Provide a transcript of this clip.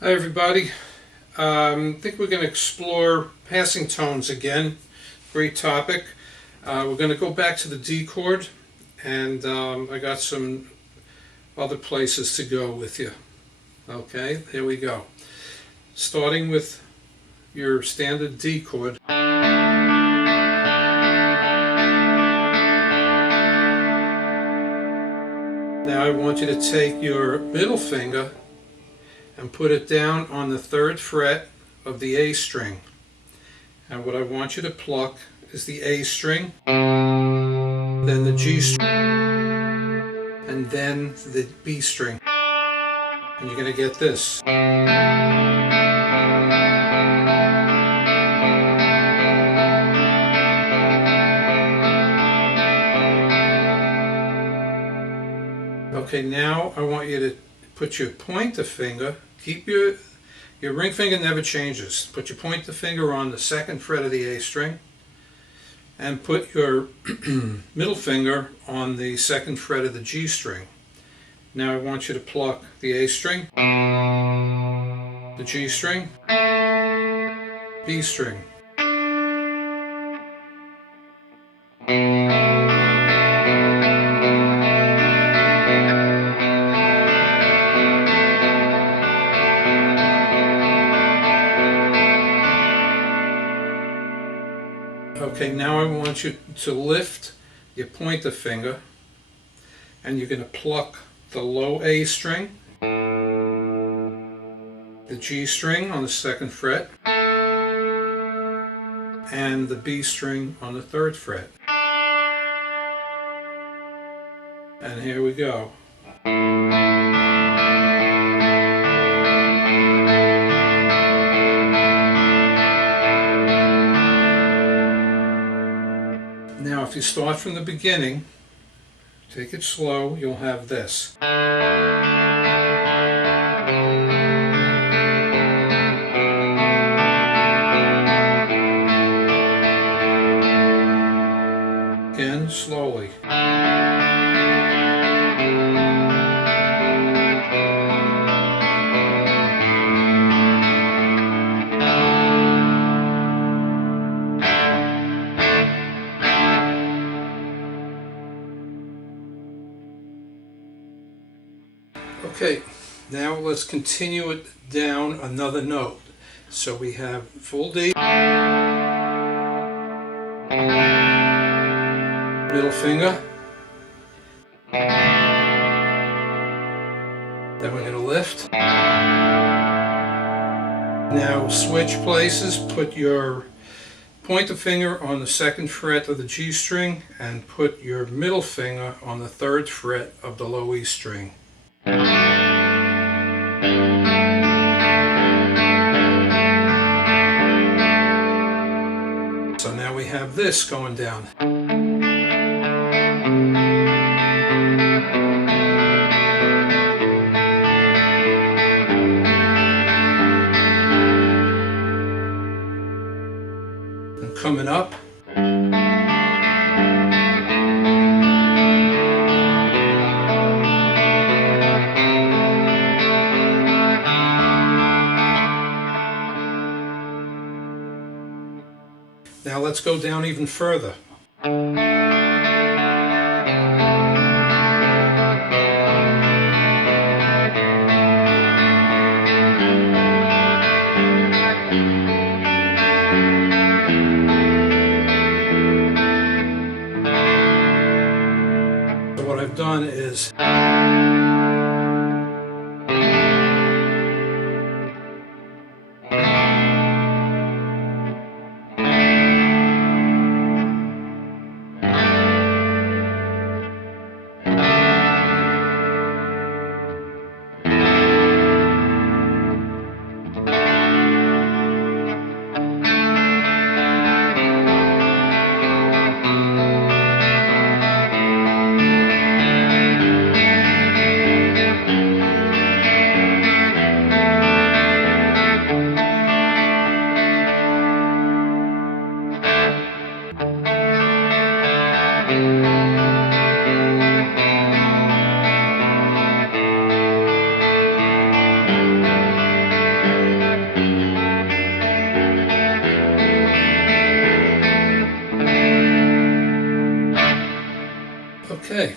Hi everybody. I think we're going to explore passing tones again. Great topic. We're going to go back to the D chord, and I got some other places to go with you. Okay, here we go. Starting with your standard D chord. Now I want you to take your middle finger and put it down on the 3rd fret of the A string. And what I want you to pluck is the A string, then the G string, and then the B string. And you're going to get this. Okay, now I want you to put your pointer finger, keep your ring finger never changes. Put your pointer finger on the 2nd fret of the A string and put your middle finger on the 2nd fret of the G string. Now I want you to pluck the A string, the G string, B string. Okay, now I want you to lift your pointer finger and you're going to pluck the low A string, the G string on the 2nd fret, and the B string on the 3rd fret. And here we go. Now if you start from the beginning, take it slow, you'll have this. Again, slowly. Okay, now let's continue it down another note. So we have full D, middle finger, then we're going to lift. Now switch places, put your pointer finger on the 2nd fret of the G string and put your middle finger on the 3rd fret of the low E string. So now we have this going down. And coming up. Now let's go down even further. So what I've done is Okay,